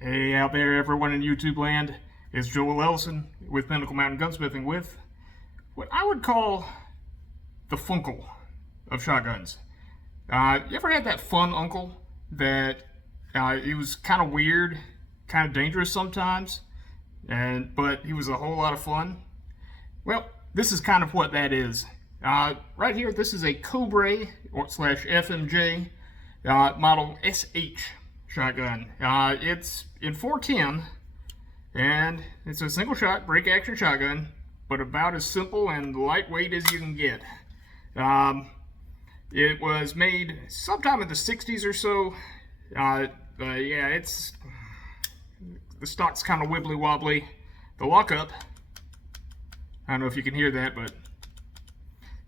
Hey out there, everyone in YouTube land. It's Joel Ellison with Pinnacle Gunsmithing with what I would call the funkle of shotguns. You ever had that fun uncle that he was kind of weird, kind of dangerous sometimes, but he was a whole lot of fun? Well, this is kind of what that is. Right here, this is a Cobray slash FMJ model SH shotgun. It's in 410, and it's a single shot break action shotgun, but about as simple and lightweight as you can get. It was made sometime in the 60s or so. Yeah, the stock's kind of wibbly wobbly. The lockup, I don't know if you can hear that, but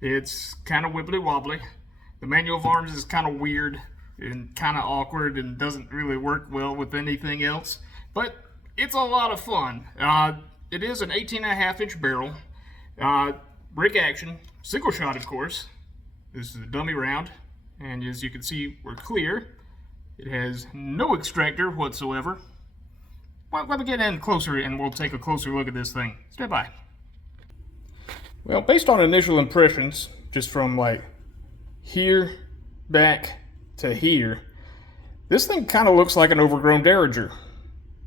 it's kind of wibbly wobbly. The manual of arms is kind of weird and kind of awkward and doesn't really work well with anything else, but it's a lot of fun. It is an 18.5-inch barrel, break action, single shot of course. This is a dummy round, and as you can see, we're clear. It has no extractor whatsoever. Well, let me get in closer and we'll take a closer look at this thing. Step by. Well, based on initial impressions, just from like here back to here, this thing kind of looks like an overgrown Derringer.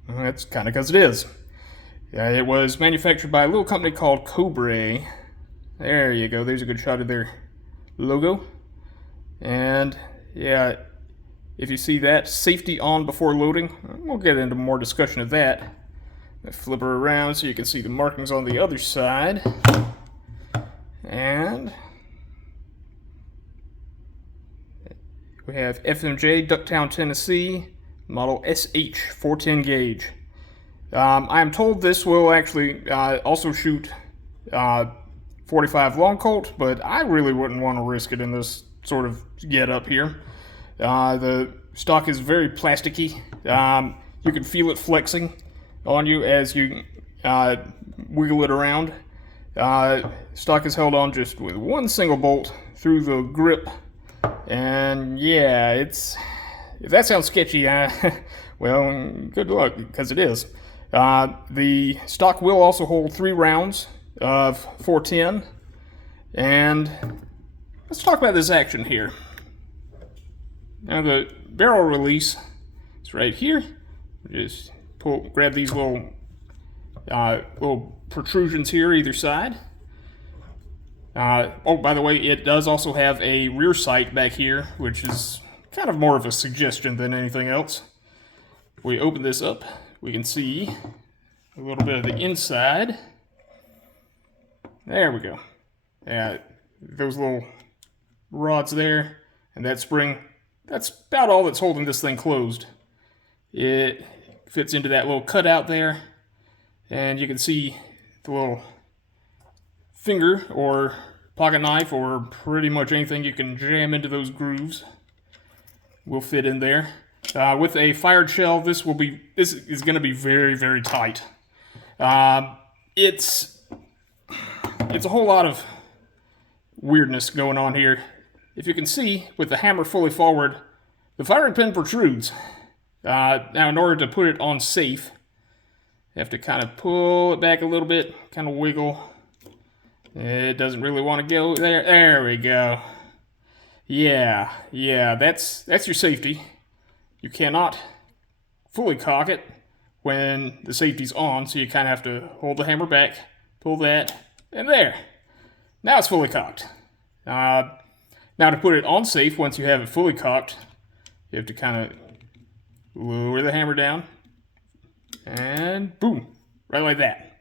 That's kind of because it is. It was manufactured by a little company called Cobray. There you go, there's a good shot of their logo. And yeah, if you see that, safety on before loading, we'll get into more discussion of that. Flip her around so you can see the markings on the other side. And we have FMJ, Ducktown, Tennessee, model SH 410 gauge. I am told this will actually also shoot 45 long Colt, but I really wouldn't want to risk it in this sort of get-up here. The stock is very plasticky. You can feel it flexing on you as you wiggle it around. Stock is held on just with one single bolt through the grip. And yeah, if that sounds sketchy, well, good luck, because it is. The stock will also hold 3 rounds of 410. And let's talk about this action here. Now the barrel release is right here. Just grab these little protrusions here either side. Oh, by the way, it does also have a rear sight back here, which is kind of more of a suggestion than anything else. If we open this up, we can see a little bit of the inside. There we go. Yeah, those little rods there, and that spring, that's about all that's holding this thing closed. It fits into that little cutout there, and you can see the little finger or pocket knife or pretty much anything you can jam into those grooves will fit in there. With a fired shell, this is going to be very, very tight. It's a whole lot of weirdness going on here. If you can see, with the hammer fully forward, the firing pin protrudes. Now, in order to put it on safe, you have to kind of pull it back a little bit, kind of wiggle. It doesn't really want to go there. There we go. Yeah, that's your safety. You cannot fully cock it when the safety's on, so you kind of have to hold the hammer back, pull that, and there. Now it's fully cocked. Now to put it on safe, once you have it fully cocked, you have to kind of lower the hammer down, and boom, right like that.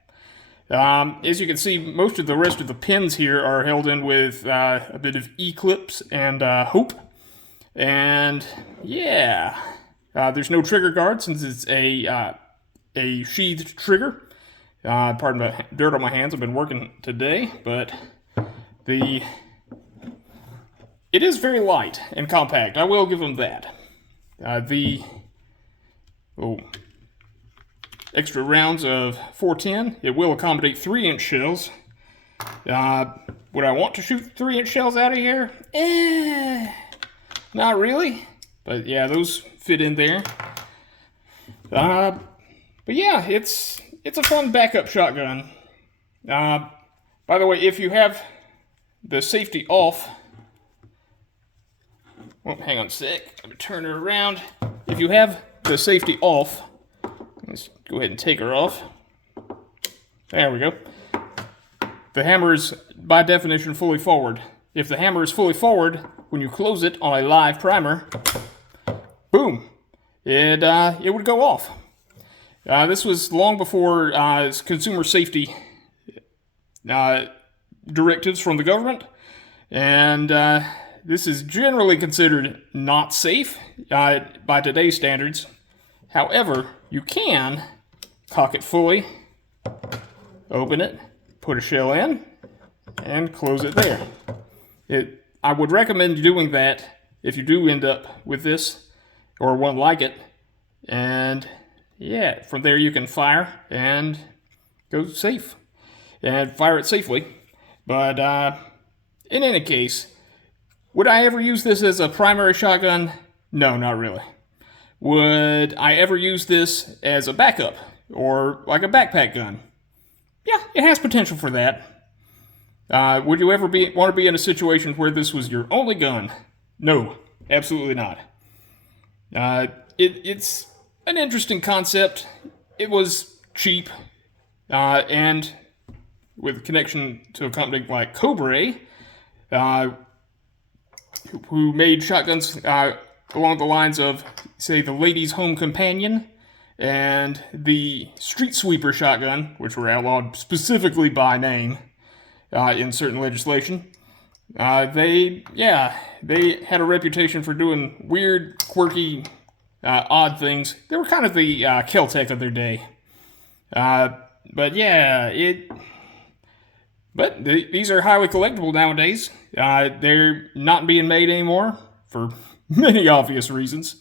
As you can see, most of the rest of the pins here are held in with a bit of E-clips and hope. And yeah, there's no trigger guard since it's a sheathed trigger. Pardon the dirt on my hands, I've been working today, but it is very light and compact. I will give them that. Extra rounds of 410. It will accommodate 3-inch shells. Would I want to shoot 3-inch shells out of here? Not really. But yeah, those fit in there. But yeah, it's a fun backup shotgun. By the way, if you have the safety off, well, hang on a sec, let me turn her around. If you have the safety off, let's go ahead and take her off. There we go. The hammer is, by definition, fully forward. If the hammer is fully forward, when you close it on a live primer, boom, it would go off. This was long before consumer safety directives from the government, and this is generally considered not safe by today's standards. However, you can cock it fully, open it, put a shell in, and close it there. I would recommend doing that if you do end up with this, or one like it, and yeah, from there you can fire and go safe, and fire it safely. But in any case, would I ever use this as a primary shotgun? No, not really. Would I ever use this as a backup, or like a backpack gun? Yeah, it has potential for that. Would you ever want to be in a situation where this was your only gun? No, absolutely not. It's an interesting concept. It was cheap, and with a connection to a company like Cobray, who made shotguns along the lines of, say, the Ladies' Home Companion and the Street Sweeper shotgun, which were outlawed specifically by name in certain legislation. They had a reputation for doing weird, quirky, odd things. They were kind of the Kel-Tec of their day. But these are highly collectible nowadays. They're not being made anymore for many obvious reasons.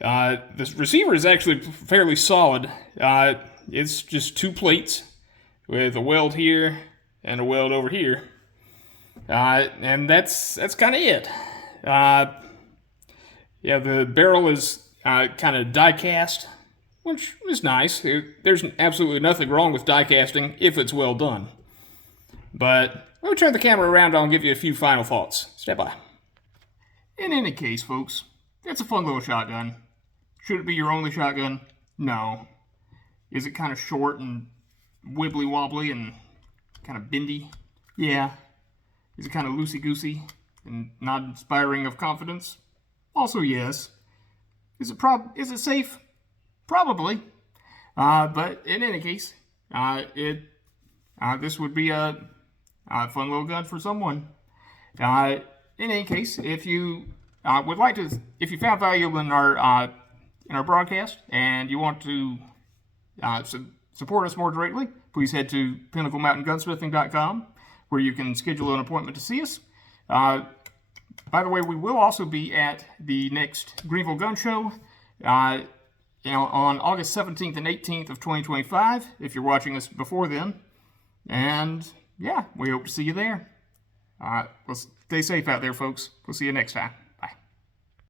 This receiver is actually fairly solid. It's just two plates with a weld here and a weld over here. And that's kind of it. The barrel is kind of die cast, which is nice. There's absolutely nothing wrong with die casting if it's well done. But let me turn the camera around and I'll give you a few final thoughts. Step by. In any case, folks, that's a fun little shotgun. Should it be your only shotgun? No. Is it kind of short and wibbly wobbly and kind of bendy? Yeah. Is it kind of loosey-goosey and not inspiring of confidence? Also yes. Is it safe? Probably. But in any case, this would be a fun little gun for someone. In any case, if you if you found value in our broadcast and you want to support us more directly, please head to pinnaclemountaingunsmithing.com, where you can schedule an appointment to see us. By the way, we will also be at the next Greenville Gun Show on August 17th and 18th of 2025, if you're watching us before then. And yeah, we hope to see you there. Well, stay safe out there, folks. We'll see you next time.